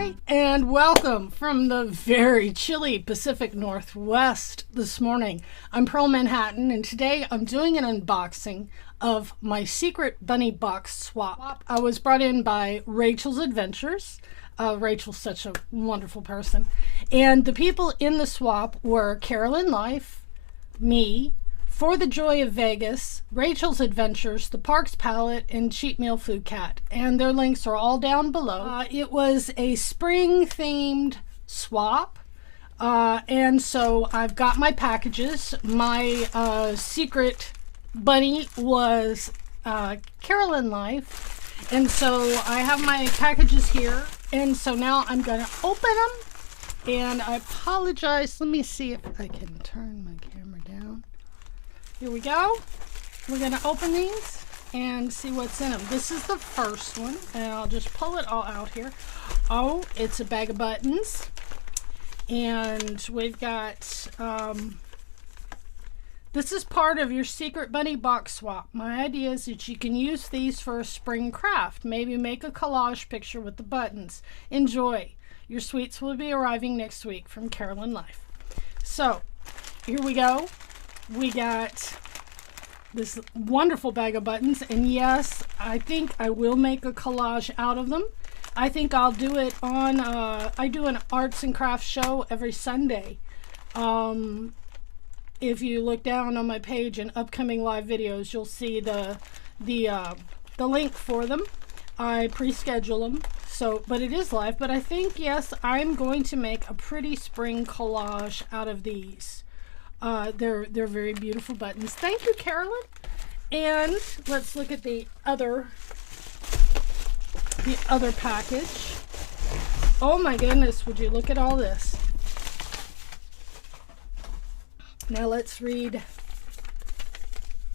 Hi, and welcome from the very chilly Pacific Northwest this morning. I'm Pearl Manhattan, and today I'm doing an unboxing of my secret bunny box swap. I was brought in by Rachel's Adventures. Rachel's such a wonderful person. And the people in the swap were Carolyn Life, me, For the Joy of Vegas, Rachel's Adventures, The Parks Palette, and CheatMeal FoodCat. And their links are all down below. It was a spring-themed swap. And so I've got my packages. My secret bunny was Carolyn Life. And so I have my packages here. And so now I'm going to open them. And I apologize. Let me see if I can turn my camera down. Here we go. We're going to open these and see what's in them. This is the first one, and I'll just pull it all out here. Oh, it's a bag of buttons. And we've got, this is part of your secret bunny box swap. My idea is that you can use these for a spring craft. Maybe make a collage picture with the buttons. Enjoy. Your sweets will be arriving next week from Carolyn Life. So, here we go. We got this wonderful bag of buttons, and yes, I think I will make a collage out of them. I think I'll do it on, I do an arts and crafts show every Sunday. If you look down on my page in upcoming live videos, you'll see the link for them. I pre-schedule them, so, but it is live. But I think, yes, I'm going to make a pretty spring collage out of these. They're very beautiful buttons. Thank you, Carolyn. And let's look at the other package. Oh my goodness, would you look at all this? Now let's read.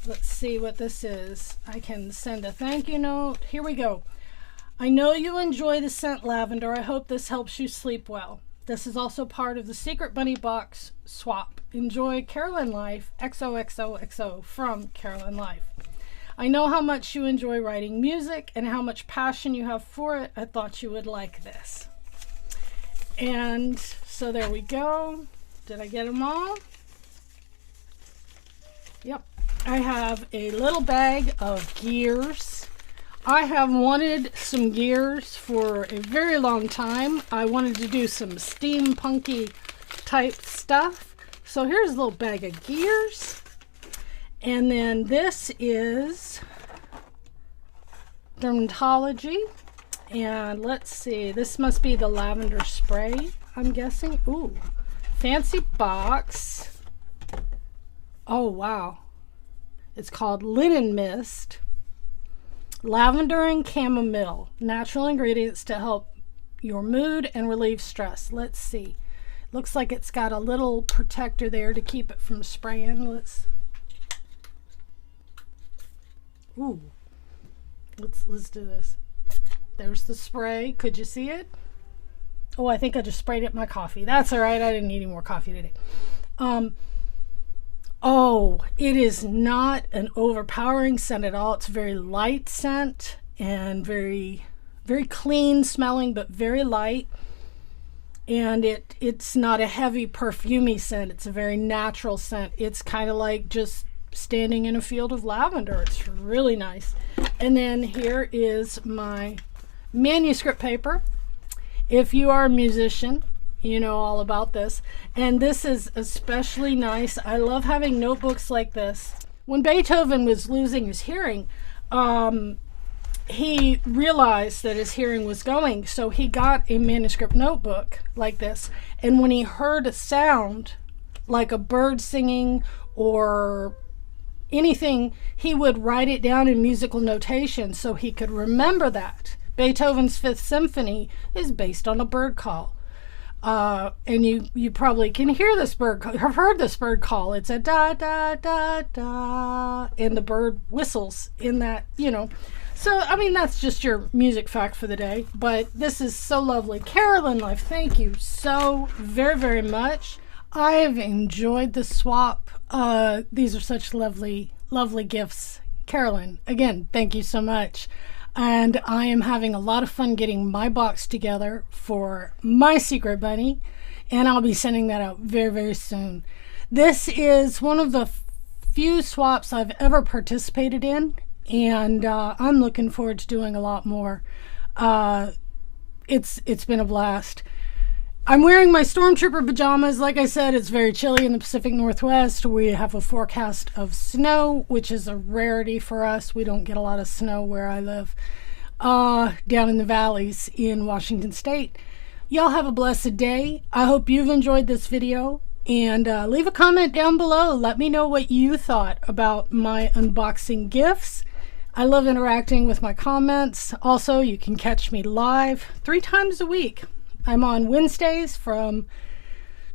Let's see what this is. I can send a thank you note. Here we go. I know you enjoy the scent lavender. I hope this helps you sleep well. This is also part of the secret bunny box swap. Enjoy, Carolyn Life, XOXOXO from Carolyn Life. I know how much you enjoy writing music and how much passion you have for it. I thought you would like this. And so there we go. Did I get them all? Yep. I have a little bag of gears. I have wanted some gears for a very long time. I wanted to do some steampunky type stuff. So here's a little bag of gears. And then this is dermatology. And let's see, this must be the lavender spray, I'm guessing. Ooh, fancy box. Oh, wow. It's called Linen Mist. Lavender and chamomile, natural ingredients to help your mood and relieve stress. Let's see. Looks like it's got a little protector there to keep it from spraying. Let's do this. There's the spray. Could you see it? Oh, I think I just sprayed it in my coffee. That's all right. I didn't need any more coffee today. Oh, it is not an overpowering scent at all. It's a very light scent and very, very clean smelling, but very light. And it's not a heavy perfumey scent. It's a very natural scent. It's kind of like just standing in a field of lavender. It's really nice. And then here is my manuscript paper. If you are a musician, you know all about this. And this is especially nice. I love having notebooks like this. When Beethoven was losing his hearing, he realized that his hearing was going, so he got a manuscript notebook like this. And when he heard a sound, like a bird singing or anything, he would write it down in musical notation so he could remember that. Beethoven's Fifth Symphony is based on a bird call. And you probably can hear this bird call, have heard this bird call. It's a da da da da, and the bird whistles in that, you know. So, I mean, that's just your music fact for the day. But this is so lovely. Carolyn Life, thank you so very, very much. I have enjoyed the swap. These are such lovely, lovely gifts. Carolyn, again, thank you so much. and I am having a lot of fun getting my box together for my secret bunny, and I'll be sending that out very, very soon. This is one of the few swaps I've ever participated in, and I'm looking forward to doing a lot more. It's been a blast. I'm wearing my Stormtrooper pajamas. Like I said, it's very chilly in the Pacific Northwest. We have a forecast of snow, which is a rarity for us. We don't get a lot of snow where I live, down in the valleys in Washington State. Y'all have a blessed day. I hope you've enjoyed this video, and leave a comment down below. Let me know what you thought about my unboxing gifts. I love interacting with my comments. Also, you can catch me live 3 times a week. I'm on Wednesdays from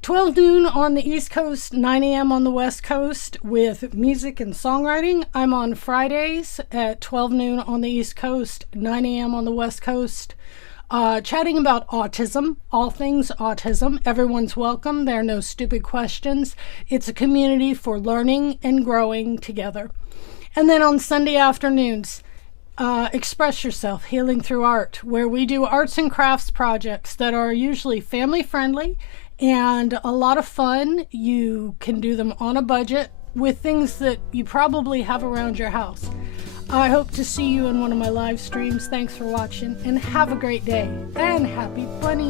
12 noon on the East Coast, 9 a.m. on the West Coast with music and songwriting. I'm on Fridays at 12 noon on the East Coast, 9 a.m. on the West Coast, chatting about autism, all things autism. Everyone's welcome. There are no stupid questions. It's a community for learning and growing together. And then on Sunday afternoons, Express Yourself, Healing Through Art, where we do arts and crafts projects that are usually family friendly and a lot of fun. You can do them on a budget with things that you probably have around your house. I hope to see you in one of my live streams. Thanks for watching, and have a great day, and happy bunny.